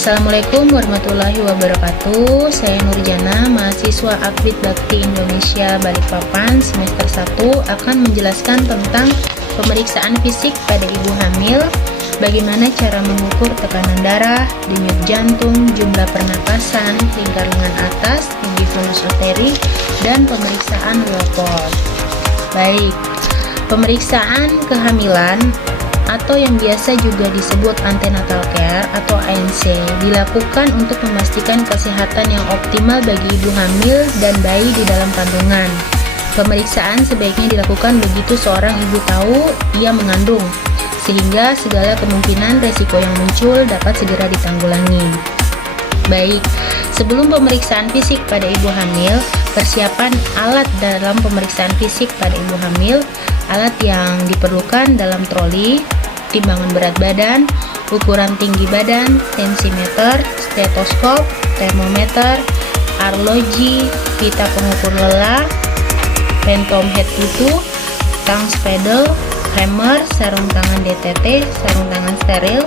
Assalamualaikum warahmatullahi wabarakatuh. Saya Nurjana, mahasiswa Akbid Bakti Indonesia Balikpapan semester 1 akan menjelaskan tentang pemeriksaan fisik pada ibu hamil, bagaimana cara mengukur tekanan darah, denyut jantung, jumlah pernapasan, lingkar lengan atas, tinggi fundus arteri, dan pemeriksaan Wilcott. Baik, pemeriksaan kehamilan atau yang biasa juga disebut antenatal care atau ANC dilakukan untuk memastikan kesehatan yang optimal bagi ibu hamil dan bayi di dalam kandungan. Pemeriksaan sebaiknya dilakukan begitu seorang ibu tahu ia mengandung, sehingga segala kemungkinan resiko yang muncul dapat segera ditanggulangi. Baik, sebelum pemeriksaan fisik pada ibu hamil, persiapan alat dalam pemeriksaan fisik pada ibu hamil. Alat yang diperlukan dalam troli, timbangan berat badan, ukuran tinggi badan, tensimeter, stetoskop, termometer, arloji, pita pengukur lelah, phantom head tutu, tang spedel, hammer, sarung tangan DTT, sarung tangan steril,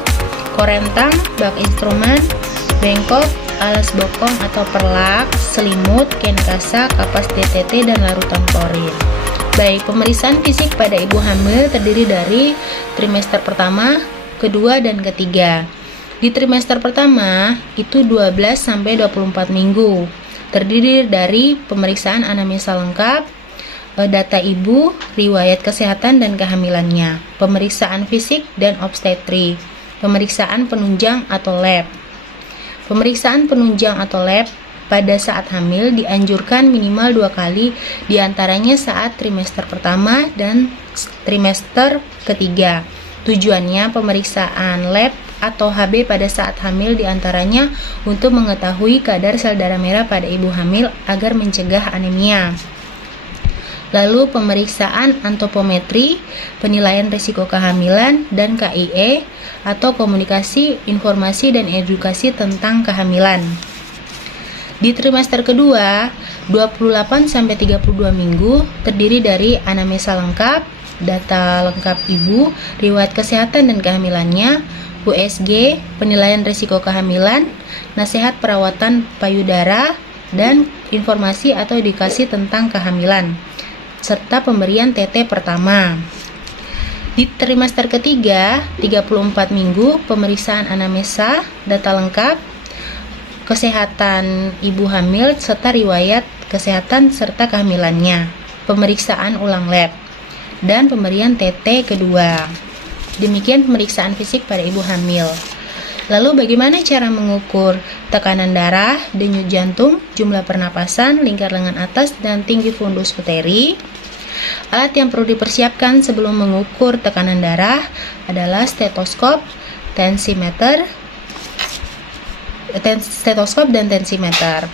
korentang, bak instrumen, bengkok, alas bokong atau perlak, selimut, ken kasa, kapas DTT, dan larutan klorin. Baik, pemeriksaan fisik pada ibu hamil terdiri dari trimester pertama, kedua, dan ketiga. Di trimester pertama itu 12-24 minggu. Terdiri dari pemeriksaan anamnesa lengkap, data ibu, riwayat kesehatan dan kehamilannya, pemeriksaan fisik dan obstetri, pemeriksaan penunjang atau lab. Pemeriksaan penunjang atau lab pada saat hamil dianjurkan minimal 2 kali, diantaranya saat trimester pertama dan trimester ketiga. Tujuannya pemeriksaan lab atau HB pada saat hamil diantaranya untuk mengetahui kadar sel darah merah pada ibu hamil agar mencegah anemia. Lalu pemeriksaan antropometri, penilaian risiko kehamilan, dan KIE atau komunikasi, informasi, dan edukasi tentang kehamilan. Di trimester kedua, 28-32 minggu, terdiri dari anamnesa lengkap, data lengkap ibu, riwayat kesehatan dan kehamilannya, USG, penilaian risiko kehamilan, nasihat perawatan payudara, dan informasi atau edukasi tentang kehamilan, serta pemberian TT pertama. Di trimester ketiga, 34 minggu, pemeriksaan anamnesa, data lengkap, kesehatan ibu hamil serta riwayat kesehatan serta kehamilannya, pemeriksaan ulang lab, dan pemberian TT kedua. Demikian pemeriksaan fisik pada ibu hamil. Lalu bagaimana cara mengukur tekanan darah, denyut jantung, jumlah pernapasan, lingkar lengan atas, dan tinggi fundus arteri? Alat yang perlu dipersiapkan sebelum mengukur tekanan darah adalah stetoskop, stetoskop dan tensimeter.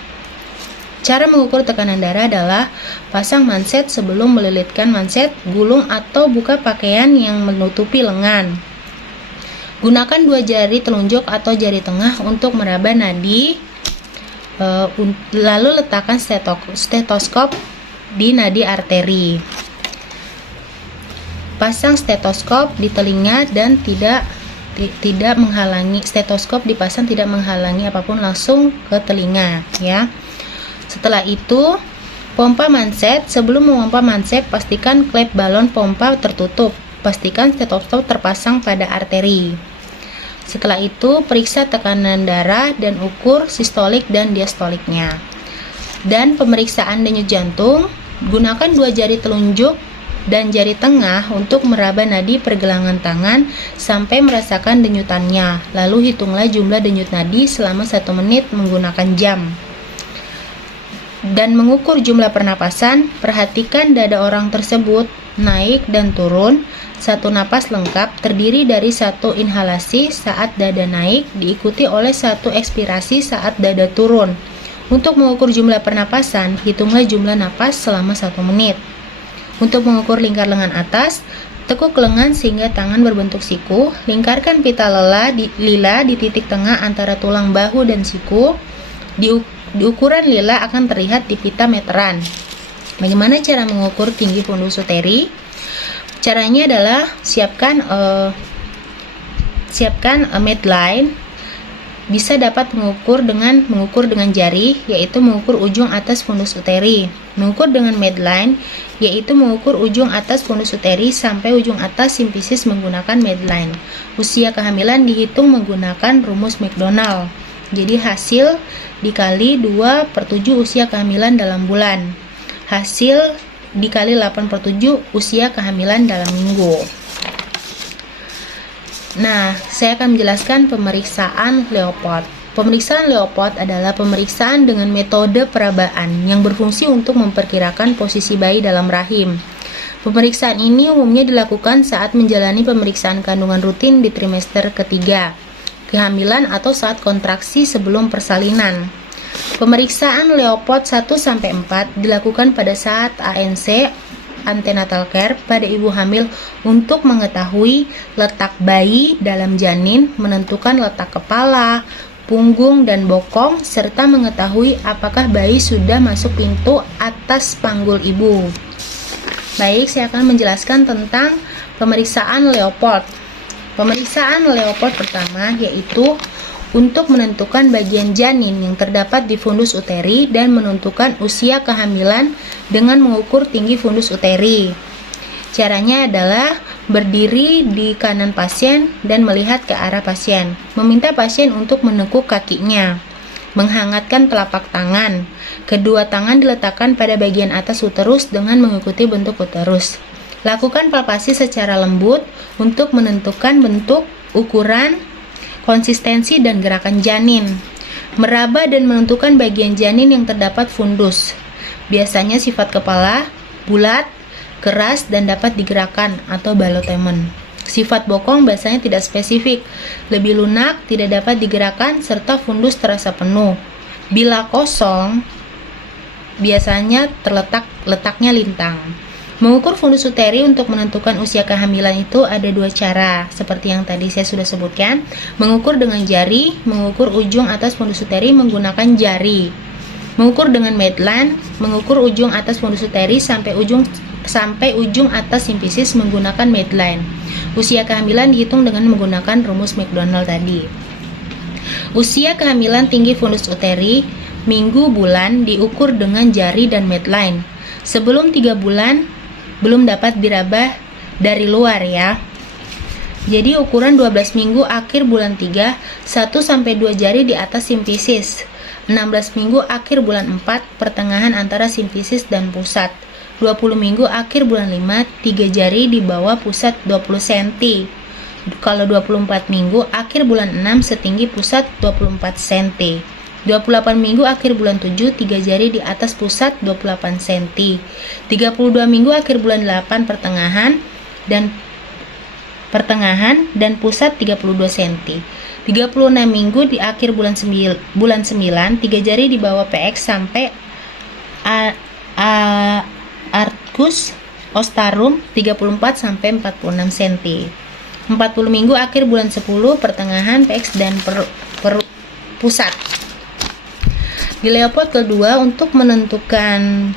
Cara mengukur tekanan darah adalah pasang manset sebelum melilitkan manset, gulung atau buka pakaian yang menutupi lengan. Gunakan 2 jari telunjuk atau jari tengah untuk meraba nadi, lalu letakkan stetoskop di nadi arteri. Pasang stetoskop di telinga dan tidak menghalangi, stetoskop dipasang tidak menghalangi apapun, langsung ke telinga ya. Setelah itu pompa manset. Sebelum memompa manset, pastikan klep balon pompa tertutup, pastikan stetoskop terpasang pada arteri. Setelah itu periksa tekanan darah dan ukur sistolik dan diastoliknya. Dan pemeriksaan denyut jantung, gunakan 2 jari telunjuk dan jari tengah untuk meraba nadi pergelangan tangan sampai merasakan denyutannya. Lalu hitunglah jumlah denyut nadi selama 1 menit menggunakan jam. Dan mengukur jumlah pernapasan, perhatikan dada orang tersebut naik dan turun. 1 napas lengkap terdiri dari 1 inhalasi saat dada naik diikuti oleh 1 ekspirasi saat dada turun. Untuk mengukur jumlah pernapasan, hitunglah jumlah napas selama 1 menit. Untuk mengukur lingkar lengan atas, tekuk lengan sehingga tangan berbentuk siku, lingkarkan pita lila di titik tengah antara tulang bahu dan siku. Di ukuran lila akan terlihat di pita meteran. Bagaimana cara mengukur tinggi fundus arteri? Caranya adalah siapkan midline bisa dapat mengukur dengan jari, yaitu mengukur ujung atas fundus uteri. Mengukur dengan Medline, yaitu mengukur ujung atas fundus uteri sampai ujung atas simfisis menggunakan Medline. Usia kehamilan dihitung menggunakan rumus McDonald. Jadi hasil dikali 2/7 usia kehamilan dalam bulan. Hasil dikali 8/7 usia kehamilan dalam minggu. Nah, saya akan menjelaskan pemeriksaan Leopold. Pemeriksaan Leopold adalah pemeriksaan dengan metode perabaan yang berfungsi untuk memperkirakan posisi bayi dalam rahim. Pemeriksaan ini umumnya dilakukan saat menjalani pemeriksaan kandungan rutin di trimester ketiga, kehamilan atau saat kontraksi sebelum persalinan. Pemeriksaan Leopold 1-4 dilakukan pada saat ANC antenatal care pada ibu hamil untuk mengetahui letak bayi dalam janin, menentukan letak kepala, punggung, dan bokong, serta mengetahui apakah bayi sudah masuk pintu atas panggul ibu. Baik, saya akan menjelaskan tentang pemeriksaan Leopold. Pemeriksaan Leopold pertama yaitu untuk menentukan bagian janin yang terdapat di fundus uteri dan menentukan usia kehamilan dengan mengukur tinggi fundus uteri. Caranya adalah berdiri di kanan pasien dan melihat ke arah pasien. Meminta pasien untuk menekuk kakinya. Menghangatkan telapak tangan. Kedua tangan diletakkan pada bagian atas uterus dengan mengikuti bentuk uterus. Lakukan palpasi secara lembut untuk menentukan bentuk, ukuran, konsistensi, dan gerakan janin. Meraba dan menentukan bagian janin yang terdapat fundus. Biasanya sifat kepala, bulat, keras, dan dapat digerakkan atau balotemen. Sifat bokong biasanya tidak spesifik, lebih lunak, tidak dapat digerakkan, serta fundus terasa penuh. Bila kosong, biasanya letaknya lintang. Mengukur fundus uteri untuk menentukan usia kehamilan itu ada dua cara, seperti yang tadi saya sudah sebutkan. Mengukur dengan jari, mengukur ujung atas fundus uteri menggunakan jari. Mengukur dengan Medline, mengukur ujung atas fundus uteri sampai ujung atas simfisis menggunakan Medline. Usia kehamilan dihitung dengan menggunakan rumus McDonald tadi. Usia kehamilan tinggi fundus uteri, minggu, bulan diukur dengan jari dan Medline. Sebelum 3 bulan belum dapat diraba dari luar ya. Jadi ukuran 12 minggu akhir bulan 3, 1-2 jari di atas simfisis. 16 minggu akhir bulan 4, pertengahan antara simfisis dan pusat. 20 minggu akhir bulan 5, 3 jari di bawah pusat 20 cm. Kalau 24 minggu akhir bulan 6, setinggi pusat 24 cm. 28 minggu akhir bulan 7, 3 jari di atas pusat 28 cm. 32 minggu akhir bulan 8, pertengahan dan pusat 32 cm. 36 minggu di akhir bulan 9, 3 jari di bawah PX sampai arcus ostarum 34-46 cm. 40 minggu akhir bulan 10, pertengahan PX dan pusat. Di Leopold kedua untuk menentukan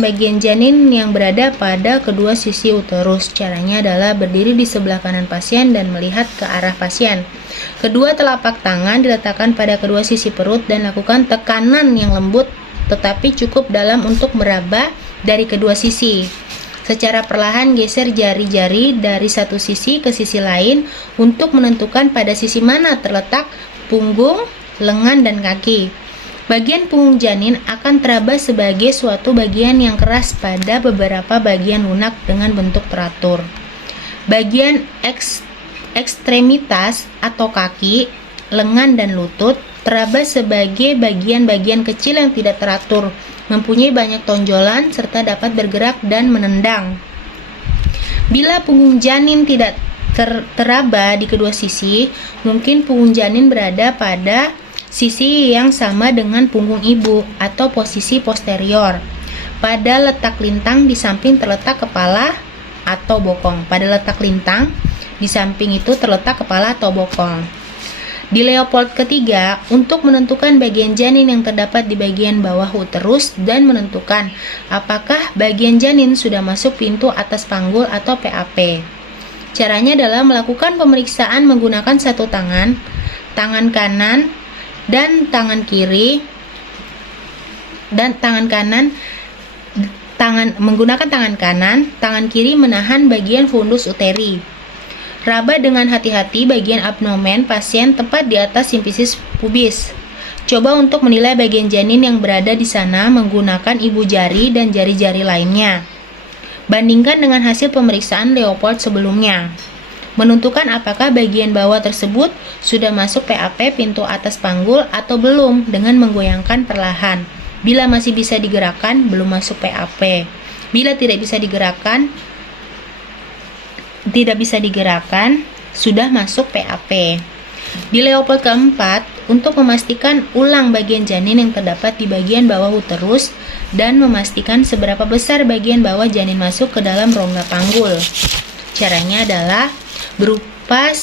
bagian janin yang berada pada kedua sisi uterus. Caranya adalah berdiri di sebelah kanan pasien dan melihat ke arah pasien. Kedua telapak tangan diletakkan pada kedua sisi perut dan lakukan tekanan yang lembut tetapi cukup dalam untuk meraba dari kedua sisi. Secara perlahan geser jari-jari dari satu sisi ke sisi lain untuk menentukan pada sisi mana terletak punggung, lengan, dan kaki. Bagian punggung janin akan teraba sebagai suatu bagian yang keras pada beberapa bagian lunak dengan bentuk teratur. Bagian ekstremitas atau kaki, lengan, dan lutut teraba sebagai bagian-bagian kecil yang tidak teratur, mempunyai banyak tonjolan, serta dapat bergerak dan menendang. Bila punggung janin tidak teraba di kedua sisi, mungkin punggung janin berada pada sisi yang sama dengan punggung ibu atau posisi posterior. Pada letak lintang di samping terletak kepala atau bokong. Pada letak lintang di samping itu terletak kepala atau bokong. Di Leopold ketiga, untuk menentukan bagian janin yang terdapat di bagian bawah uterus dan menentukan apakah bagian janin sudah masuk pintu atas panggul atau PAP. Caranya adalah melakukan pemeriksaan menggunakan satu tangan. tangan kanan dan tangan kiri, menggunakan tangan kanan, tangan kiri menahan bagian fundus uteri. Raba dengan hati-hati bagian abdomen pasien tepat di atas simfisis pubis. Coba untuk menilai bagian janin yang berada di sana menggunakan ibu jari dan jari-jari lainnya. Bandingkan dengan hasil pemeriksaan Leopold sebelumnya. Menentukan apakah bagian bawah tersebut sudah masuk PAP pintu atas panggul atau belum dengan menggoyangkan perlahan. Bila masih bisa digerakkan, belum masuk PAP. Bila tidak bisa digerakkan, sudah masuk PAP. Di Leopold keempat, untuk memastikan ulang bagian janin yang terdapat di bagian bawah uterus dan memastikan seberapa besar bagian bawah janin masuk ke dalam rongga panggul. Caranya adalah berubah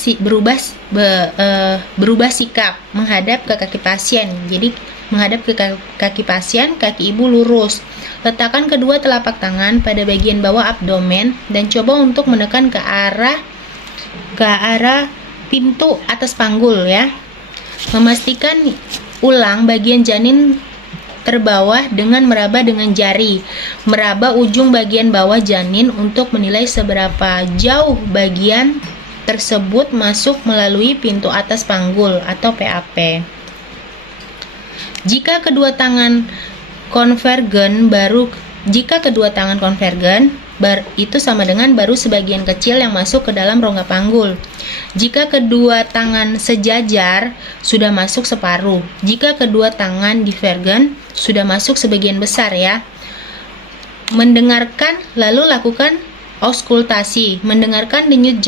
sikap menghadap ke kaki pasien. Jadi menghadap ke kaki pasien, kaki ibu lurus. Letakkan kedua telapak tangan pada bagian bawah abdomen dan coba untuk menekan ke arah pintu atas panggul ya. Memastikan ulang bagian janin terbawah dengan meraba dengan jari. Meraba ujung bagian bawah janin untuk menilai seberapa jauh bagian tersebut masuk melalui pintu atas panggul atau PAP. Jika kedua tangan konvergen itu sama dengan baru sebagian kecil yang masuk ke dalam rongga panggul. Jika kedua tangan sejajar, sudah masuk separuh. Jika kedua tangan divergen, sudah masuk sebagian besar ya. Mendengarkan, lalu lakukan auskultasi. Mendengarkan denyut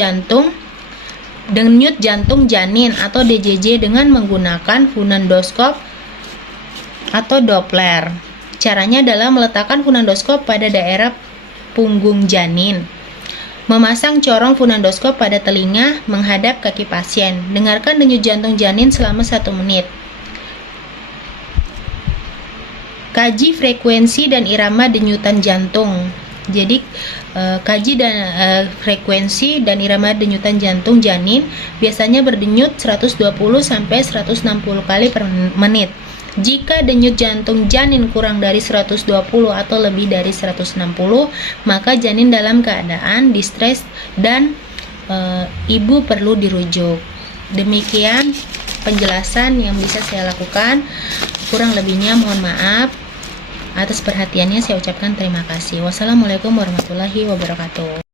jantung janin atau DJJ dengan menggunakan funendoskop atau Doppler. Caranya adalah meletakkan funendoskop pada daerah punggung janin. Memasang corong funendoskop pada telinga menghadap kaki pasien. Dengarkan denyut jantung janin selama 1 menit. Kaji frekuensi dan irama denyutan jantung. Jadi kaji dan frekuensi dan irama denyutan jantung janin biasanya berdenyut 120 sampai 160 kali per menit. Jika denyut jantung janin kurang dari 120 atau lebih dari 160, maka janin dalam keadaan distres dan ibu perlu dirujuk. Demikian penjelasan yang bisa saya lakukan. Kurang lebihnya mohon maaf. Atas perhatiannya saya ucapkan terima kasih. Wassalamualaikum warahmatullahi wabarakatuh.